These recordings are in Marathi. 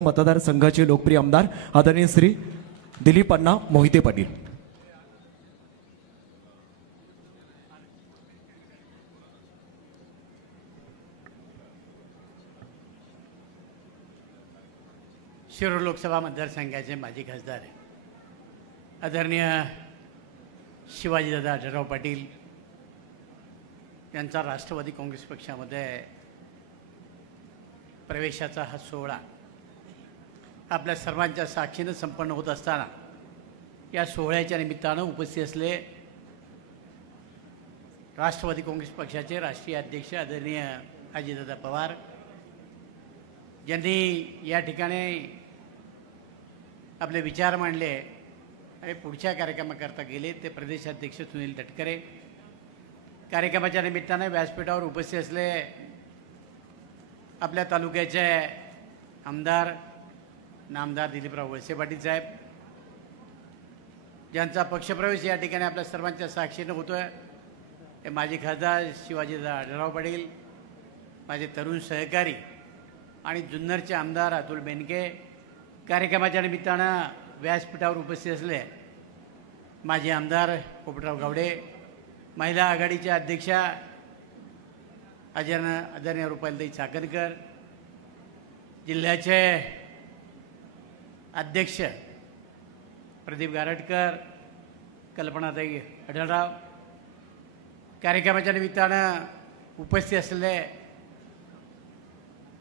मतदारसंघाचे लोकप्रिय आमदार आदरणीय श्री दिलीप अण्णा मोहिते पाटील। शिरूर लोकसभा मतदारसंघाचे माजी खासदार आदरणीय शिवाजीदादा आढळराव पाटील यांचा राष्ट्रवादी काँग्रेस पक्षामध्ये प्रवेशाचा हा सोहळा आपल्या सर्वांच्या साक्षीने संपन्न होत असताना या सोहळ्याच्या निमित्तानं उपस्थित असले राष्ट्रवादी काँग्रेस पक्षाचे राष्ट्रीय अध्यक्ष आदरणीय अजितदादा पवार ज्यांनी या ठिकाणी आपले विचार मांडले आणि पुढच्या कार्यक्रमाकरता गेले ते प्रदेशाध्यक्ष सुनील तटकरे, कार्यक्रमाच्या निमित्तानं व्यासपीठावर उपस्थित असले आपल्या तालुक्याचे आमदार नामदार दिलीपराव वळसे पाटील साहेब ज्यांचा पक्षप्रवेश या ठिकाणी आपल्या सर्वांच्या साक्षीनं होतोय, हे माजी खासदार शिवाजीदादा आढळराव पाटील, माझे तरुण सहकारी आणि जुन्नरचे आमदार अतुल बेनके, कार्यक्रमाच्या निमित्तानं व्यासपीठावर उपस्थित असले माजी आमदार पोपटराव गावडे, महिला आघाडीच्या अध्यक्षा आदरणीय रुपालीताई चाकणकर, जिल्ह्याचे अध्यक्ष प्रदीप गारटकर, कल्पनाताई आढळराव, कार्यक्रमाच्या निमित्तानं उपस्थित असलेले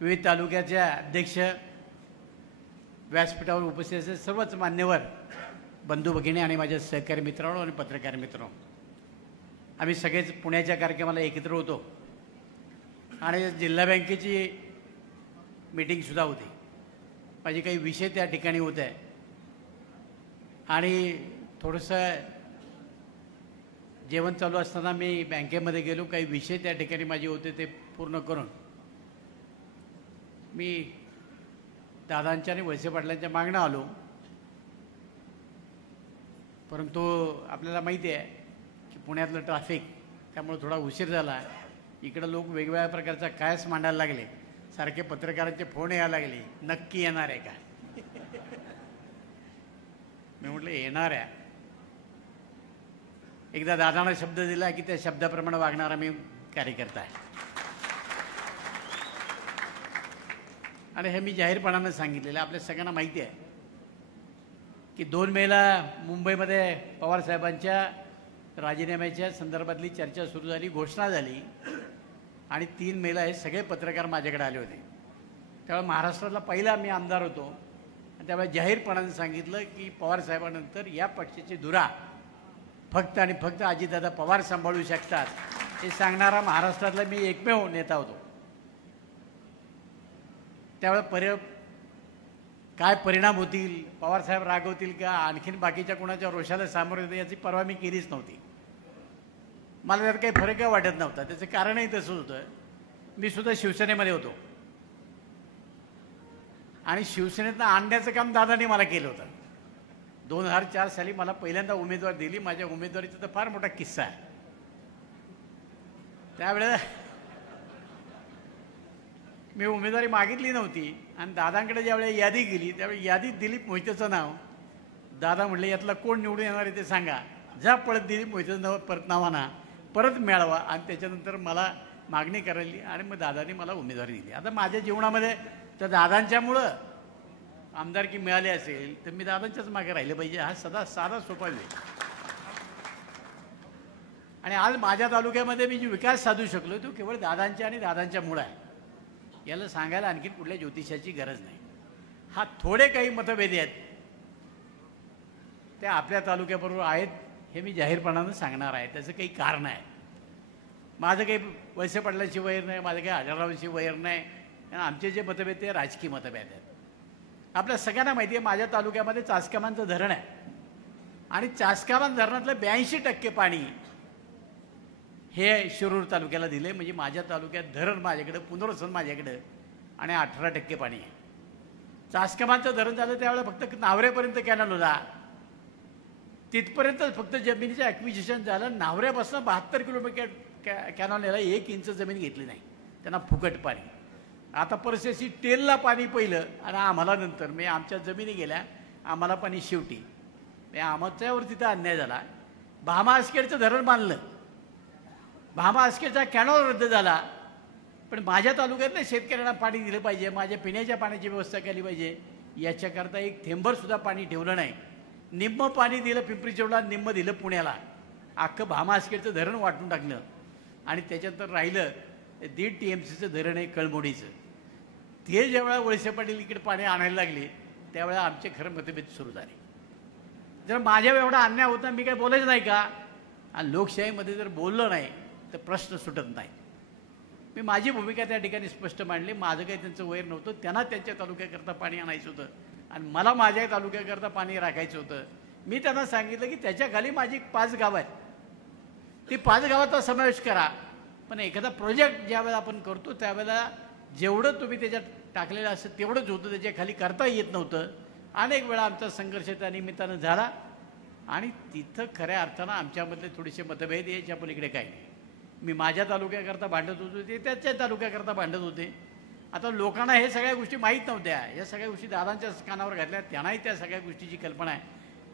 विविध तालुक्याचे अध्यक्ष, व्यासपीठावर उपस्थित असलेले सर्वच मान्यवर बंधू भगिनी आणि माझ्या सहकारी मित्रांनो आणि पत्रकार मित्रांनो, आम्ही सगळेच पुण्याच्या कार्यक्रमाला एकत्र होतो आणि जिल्हा बँकेची मीटिंगसुद्धा होती। माझे काही विषय त्या ठिकाणी होते आणि थोडंसं जेवण चालू असताना मी बँकेमध्ये गेलो, काही विषय त्या ठिकाणी माझे होते ते पूर्ण करून मी दादांच्या आणि वळसे पाटलांच्या मागणं आलो, परंतु आपल्याला माहिती आहे की पुण्यातलं ट्रॅफिक त्यामुळे थोडा उशीर झाला। इकडं लोक वेगवेगळ्या प्रकारचा कायच मांडायला लागले, सारखे पत्रकारांचे फोन यायला लागले, नक्की येणार आहे का? मी म्हटलं येणार आहे, एकदा दादांना शब्द दिला की त्या शब्दाप्रमाणे वागणारा मी कार्यकर्ता आहे आणि हे मी जाहीरपणानं सांगितलेलं आपल्या सगळ्यांना माहिती आहे की 2 मेला मुंबईमध्ये पवारसाहेबांच्या राजीनाम्याच्या संदर्भातली चर्चा सुरू झाली, घोषणा झाली आणि 3 मेला हे सगळे पत्रकार माझ्याकडे आले होते। त्यावेळेला महाराष्ट्रातला पहिला मी आमदार होतो आणि त्यावेळेला जाहीरपणाने सांगितलं की पवारसाहेबांनंतर या पक्षाची धुरा फक्त आणि फक्त अजितदादा पवार सांभाळू शकतात, हे सांगणारा महाराष्ट्रातला मी एकमेव नेता होतो। त्यावेळेला काय परिणाम होतील, पवारसाहेब रागवतील का, आणखीन बाकीच्या कोणाच्या रोषाला सामोरे येतं याची पर्वा मी केलीच नव्हती। मला त्यात काही फरक वाटत नव्हता, त्याचं कारणही तसंच होतं, मी सुद्धा शिवसेनेमध्ये होतो आणि शिवसेनेतनं आणण्याचं काम दादांनी मला केलं होतं। 2004 साली मला पहिल्यांदा उमेदवारी दिली, माझ्या उमेदवारीचा तर फार मोठा किस्सा आहे। त्यावेळेला मी उमेदवारी मागितली नव्हती आणि दादांकडे ज्यावेळेला यादी गेली त्यावेळी यादीत दिलीप मोहितेचं नाव, दादा म्हटले यातला कोण निवडून येणार आहे ते सांगा, जा पळत दिलीप मोहितेचं नाव परत नावाना परत मिळवा आणि त्याच्यानंतर मला मागणी करायली आणि मग दादांनी मला उमेदवारी दिली। आता माझ्या जीवनामध्ये तर दादांच्यामुळं आमदारकी मिळाली असेल तर मी दादांच्याच मागे राहिले पाहिजे, हा साधा सोपा वेळ। आणि आज माझ्या तालुक्यामध्ये मी जो विकास साधू शकलो तो केवळ दादांच्या आणि दादांच्यामुळं आहे, याला सांगायला आणखी कुठल्या ज्योतिषाची गरज नाही। हा थोडे काही मतभेद आहेत ते आपल्या तालुक्याबरोबर आहेत हे मी जाहीरपणानं सांगणार आहे, त्याचं काही कारण आहे। माझं काही वळसे पाटलांशी वैर नाही, माझं काही आढळरावांशी वैर नाही, कारण आमचे जे मतभेद ते राजकीय मतभेद आहेत। आपल्या सगळ्यांना माहिती आहे माझ्या तालुक्यामध्ये चासकामांचं धरण आहे आणि चासकामान धरणातलं 82% पाणी हे शिरूर तालुक्याला दिले, म्हणजे माझ्या तालुक्यात धरण माझ्याकडं, पुनर्वसन माझ्याकडं आणि 18% पाणी आहे। चासकामांचं धरण झालं त्यावेळेला फक्त नावरेपर्यंत कॅनल होता, तिथपर्यंत फक्त जमिनीचं ॲक्विजिशन झालं। नावऱ्यापासून 72 किलोमीटर कॅनल याला 1 इंच जमीन घेतली नाही, त्यांना फुकट पाणी। आता परिस्थिती टेलला पाणी पहिलं आणि आम्हाला नंतर म्हणजे आमच्या जमिनी गेल्या, आम्हाला पाणी शेवटी. म्हणजे आमच्यावर तिथं अन्याय झाला. भामा आसखेडचं धरण बांधलं, भामा आसखेडचा कॅनॉल रद्द झाला, पण माझ्या तालुक्यातल्या शेतकऱ्यांना पाणी दिलं पाहिजे, माझ्या पिण्याच्या पाण्याची व्यवस्था केली पाहिजे, याच्याकरता एक थेंबरसुद्धा पाणी ठेवलं नाही. निम्म पाणी दिलं पिंपरी चिंचवडला, निम्म दिलं पुण्याला. अख्खं भामा आसखेडचं धरण वाटून टाकलं. आणि त्याच्यानंतर राहिलं 1.5 TMCचं धरण आहे कळमोडीचं. ते जेव्हा वळसे पाटील इकडे पाणी आणायला लागले त्यावेळेला आमचे खरं मतभेद सुरू झाले. जर माझ्यावर एवढा अन्याय होता मी काय बोलायचं नाही का? आणि लोकशाहीमध्ये जर बोललं नाही तर प्रश्न सुटत नाही. मी माझी भूमिका त्या ठिकाणी स्पष्ट मांडली. माझं काही त्यांचं वैर नव्हतं. त्यांना त्यांच्या तालुक्याकरता पाणी आणायचं होतं आणि मला माझ्या तालुक्याकरता पाणी राखायचं होतं. मी त्यांना सांगितलं की त्याच्या खाली माझी 5 गावं आहेत, ती 5 गावाचा समावेश करा. पण एखादा प्रोजेक्ट ज्यावेळेला आपण करतो त्यावेळेला जेवढं तुम्ही त्याच्यात टाकलेलं असतं तेवढंच होतं, त्याच्या खाली करता येत नव्हतं. अनेक वेळा आमचा संघर्ष त्या निमित्तानं झाला आणि तिथं खऱ्या अर्थानं आमच्यामधले थोडेसे मतभेद याच्या पलीकडे काही नाही. मी माझ्या तालुक्याकरता भांडत होतो, ते त्याच्या तालुक्याकरता भांडत होते. आता लोकांना हे सगळ्या गोष्टी माहीत नव्हत्या. या सगळ्या गोष्टी दादांच्या कानावर घातल्या, त्यांनाही त्या सगळ्या गोष्टीची कल्पना आहे.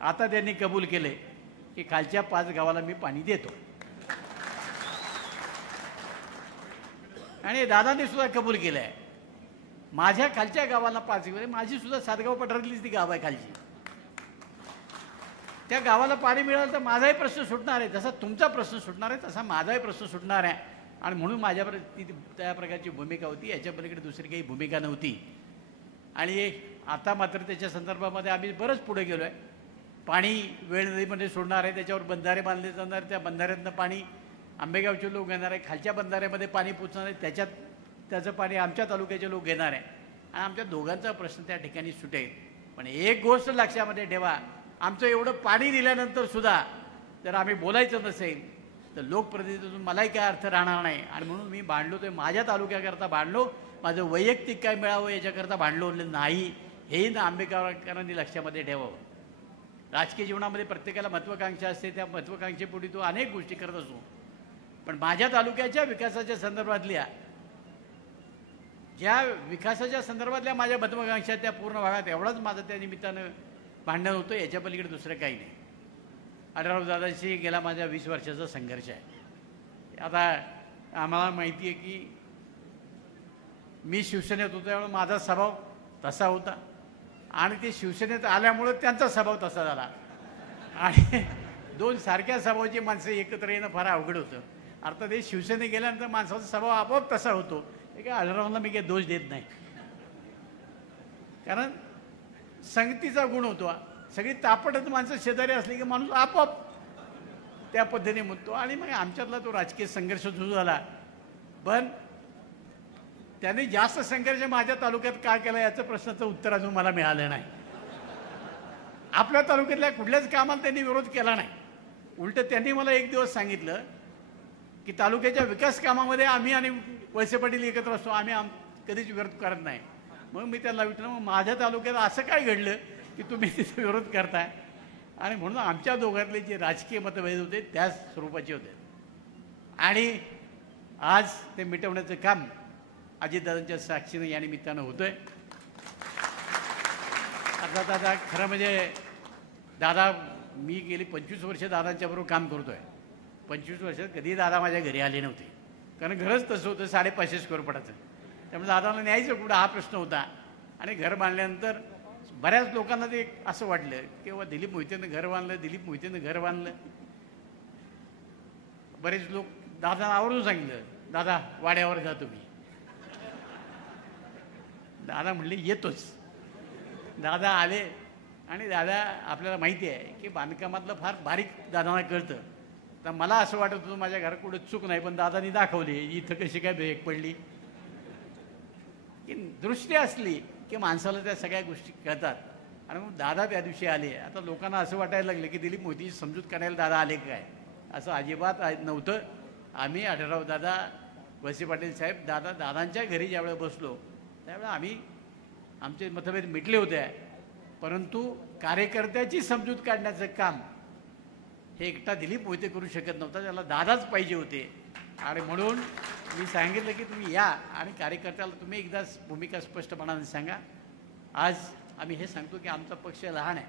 आता त्यांनी कबूल केले की खालच्या 5 गावाला मी पाणी देतो. आणि दादांनी सुद्धा कबूल केलं आहे. माझ्या खालच्या गावाला 5 गाव, माझी सुद्धा सातगाव पठारातलीच ती गाव आहे खालची. त्या गावाला पाणी मिळालं तर माझाही प्रश्न सुटणार आहे. जसा तुमचा प्रश्न सुटणार आहे तसा माझाही प्रश्न सुटणार आहे. आणि म्हणून माझ्यावर ती त्या प्रकारची भूमिका होती. याच्या पलीकडे दुसरी काही भूमिका नव्हती. आणि आता मात्र त्याच्या संदर्भामध्ये आम्ही बरंच पुढे गेलो आहे. पाणी वेळ नदीमध्ये सोडणार आहे, त्याच्यावर बंधारे बांधले जाणार, त्या बंधाऱ्यातनं पाणी आंबेगावचे लोक घेणार आहे, खालच्या बंधाऱ्यामध्ये पाणी पोचणार आहे, त्याचं पाणी आमच्या तालुक्याचे लोक घेणार आहे आणि आमच्या दोघांचा प्रश्न त्या ठिकाणी सुटेल. पण एक गोष्ट लक्षामध्ये ठेवा, आमचं एवढं पाणी दिल्यानंतर सुद्धा जर आम्ही बोलायचं नसेल तर लोकप्रतिनिधीतून मलाही काय अर्थ राहणार नाही. आणि म्हणून मी भांडलो, ते माझ्या तालुक्याकरता भांडलो, माझं वैयक्तिक काय मिळावं याच्याकरता भांडलो नाही, हेही ना आंबेडकरांनी लक्षामध्ये ठेवावं. राजकीय जीवनामध्ये प्रत्येकाला महत्त्वाकांक्षा असते, त्या महत्त्वाकांक्षेपोटी तो अनेक गोष्टी करत असतो. पण माझ्या तालुक्याच्या विकासाच्या संदर्भातल्या ज्या विकासाच्या संदर्भातल्या माझ्या महत्त्वाकांक्षा त्या पूर्ण भागात एवढाच माझं त्या निमित्तानं भांडण होतं. याच्या पलीकडे दुसरं काही नाही. आढळराव दादांशी गेला माझ्या 20 वर्षाचा संघर्ष आहे. आता आम्हाला माहिती आहे की मी शिवसेनेत होतो त्यामुळे माझा स्वभाव तसा होता आणि ते शिवसेनेत आल्यामुळं त्यांचा स्वभाव तसा झाला. आणि 2 सारख्या स्वभावाची माणसं एकत्र येणं फार अवघड होतं. अर्थात हे शिवसेनेत गेल्यानंतर माणसाचा स्वभाव आपोआप तसा होतो. हे काय आढळरावांना मी काही दोष देत नाही, कारण संगतीचा गुण होतो. सगळी तापटत माणसं शेजारी असली की माणूस आपोआप त्या पद्धतीने म्हणतो. आणि मग आमच्यातला तो राजकीय संघर्ष सुरू झाला. पण त्याने जास्त संघर्ष माझ्या तालुक्यात का केला याचं प्रश्नाचं उत्तर अजून मला मिळालं नाही. आपल्या तालुक्यातल्या कुठल्याच कामाला त्यांनी विरोध केला नाही. उलटं त्यांनी मला एक दिवस सांगितलं की तालुक्याच्या विकास कामामध्ये आम्ही आणि वळसे पाटील एकत्र असतो, आम्ही कधीच विरोध करत नाही. मग मी त्यांना विचारलं, मग माझ्या तालुक्यात असं काय घडलं की तुम्ही तिथे विरोध करताय? आणि म्हणून आमच्या दोघांतले जे राजकीय मतभेद होते त्याच स्वरूपाचे होते. आणि आज ते मिटवण्याचं काम अजितदादांच्या साक्षीनं या निमित्तानं होतंय. आता दादा खरं म्हणजे दादा मी गेली 25 वर्ष दादांच्याबरोबर काम करतोय. 25 वर्षात कधी दादा माझ्या घरी आले नव्हते, कारण घरच तसं होतं 550 स्क्वेअर फुटाचं. त्यामुळे दादाला न्यायचं कुठं हा प्रश्न होता. आणि घर बांधल्यानंतर बऱ्याच लोकांना ते असं वाटलं की बाबा दिलीप मोहितेनं घर बांधलं, दिलीप मोहितेनं घर बांधलं. बरेच लोक दादाला आवर्जून सांगितलं, दादा वाड्यावर जा तुम्ही. दादा म्हणले येतोच. दादा आले आणि दादा आपल्याला माहिती आहे की बांधकामातलं फार बारीक दादांना कळतं. तर मला असं वाटत होतं माझ्या घरात कुठं चूक नाही, पण दादानी दाखवली इथं कशी काय ब्रेक पडली. की दृष्टी असली की माणसाला त्या सगळ्या गोष्टी कळतात. आणि मग दादा त्या दिवशी आले. आता लोकांना असं वाटायला लागलं की दिलीप मोदीची समजूत करायला दादा आले काय, असं अजिबात नव्हतं. आम्ही आढळराव दादा, वळसे पाटील साहेब, दादांच्या घरी ज्यावेळेला बसलो त्यावेळेला आम्ही आमचे मतभेद मिटले होते. परंतु कार्यकर्त्याची समजूत काढण्याचं काम हे एकटा दिलीप मोहिते करू शकत नव्हता, त्याला दादाच पाहिजे होते. आणि म्हणून मी सांगितलं की तुम्ही या आणि कार्यकर्त्याला तुम्ही एकदा भूमिका स्पष्टपणाने सांगा. आज आम्ही हे सांगतो की आमचा पक्ष लहान आहे,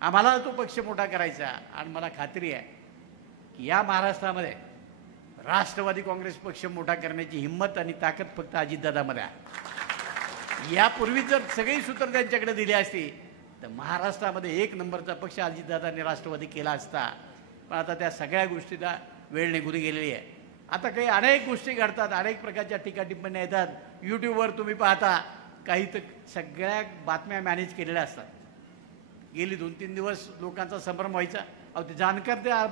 आम्हाला तो पक्ष मोठा करायचा. आणि मला खात्री आहे की या महाराष्ट्रामध्ये राष्ट्रवादी काँग्रेस पक्ष मोठा करण्याची हिंमत आणि ताकद फक्त अजितदादामध्ये आहे. यापूर्वी जर सगळी सूत्र त्यांच्याकडे दिली असती तर महाराष्ट्रामध्ये एक नंबरचा पक्ष अजितदादांनी राष्ट्रवादी केला असता. पण आता त्या सगळ्या गोष्टीला वेळ निघून गेलेली आहे. आता काही अनेक गोष्टी घडतात, अनेक प्रकारच्या टीका टिप्पण्या येतात. यूट्यूबवर तुम्ही पाहता, काही तर सगळ्या बातम्या मॅनेज केलेल्या असतात. गेली 2-3 दिवस लोकांचा संभ्रम व्हायचा. अहो ते जाणकार त्या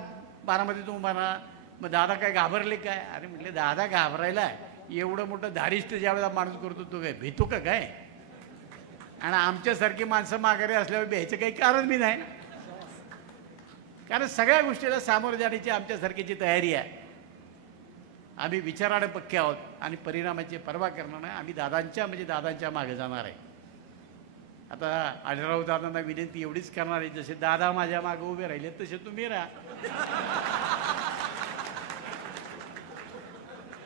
बारामतीतून म्हणा, मग दादा काय घाबरले काय? अरे म्हटले दादा घाबरायला एवढं मोठं धारिष्ट ज्यावेळेला माणूस करतो तो काय भेटतो का काय? आणि आमच्यासारखी माणसं माघारी असल्यावर भ्यायचं काही कारण बी नाही ना. कारण सगळ्या गोष्टीला सामोरं जाण्याची आमच्यासारखीची तयारी आहे. आम्ही विचाराने पक्के आहोत आणि परिणामाची पर्वा करणार नाही. आम्ही दादांच्या मागे जाणार आहे. आता आढळराव दादांना विनंती एवढीच करणार आहे, जसे दादा माझ्या मागे उभे राहिले तसे तुम्ही राहा,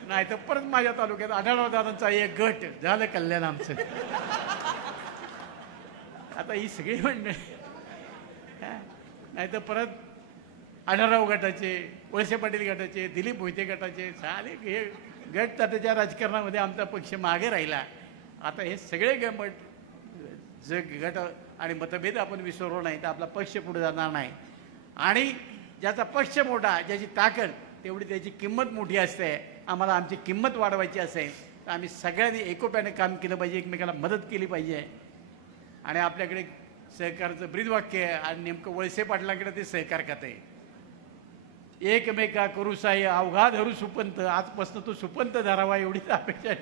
नाही तर परत माझ्या तालुक्यात आढळराव दादांचा एक गट झालं कल्याण आमचं. आता ही सगळी मंडळी नाही तर परत आढळराव गटाचे, वळसे पाटील गटाचे, दिलीप मोहिते गटाचे सारे हे गट त्याच्या राजकारणामध्ये आमचा पक्ष मागे राहिला. आता हे सगळे गट आणि मतभेद आपण विसरलो नाही तर आपला पक्ष पुढे जाणार नाही. आणि ज्याचा पक्ष मोठा, ज्याची ताकद तेवढी त्याची किंमत मोठी असते. आम्हाला आमची किंमत वाढवायची असेल तर आम्ही सगळ्यांनी एकोप्याने काम केलं पाहिजे, एकमेकाला मदत केली पाहिजे. आणि आपल्याकडे सहकारचं ब्रीदवाक्य आहे आणि नेमकं वळसे पाटलाकडे ते सहकार खातं आहे. एकमेका करू साई अवघा धरू सुपंत, आजपासून तो सुपंत धरावा एवढीच अपेक्षा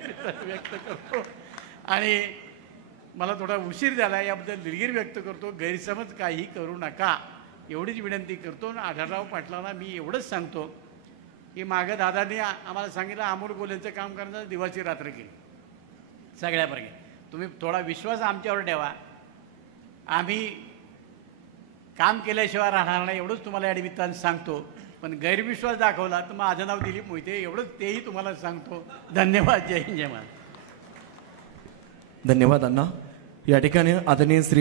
व्यक्त करतो. आणि मला थोडा उशीर झाला याबद्दल दिलगिरी व्यक्त करतो. गैरसमज काही करू नका एवढीच विनंती करतो. आणि आढळराव पाटलांना मी एवढंच सांगतो की मागं दादांनी आम्हाला सांगितलं अमोल कोल्हेचं काम करण्याचं दिवसची रात्र केली सगळ्यापर्यंत. तुम्ही थोडा विश्वास आमच्यावर ठेवा. आम्ही काम केल्याशिवाय राहणार नाही एवढंच तुम्हाला या निमित्तानं सांगतो. पण गैरविश्वास दाखवला तर माझं नाव दिलीप मोहिते एवढंच तेही तुम्हाला सांगतो. धन्यवाद. जय हिंद जय महाराष्ट्र. धन्यवाद अण्णा. या ठिकाणी आदरणीय श्री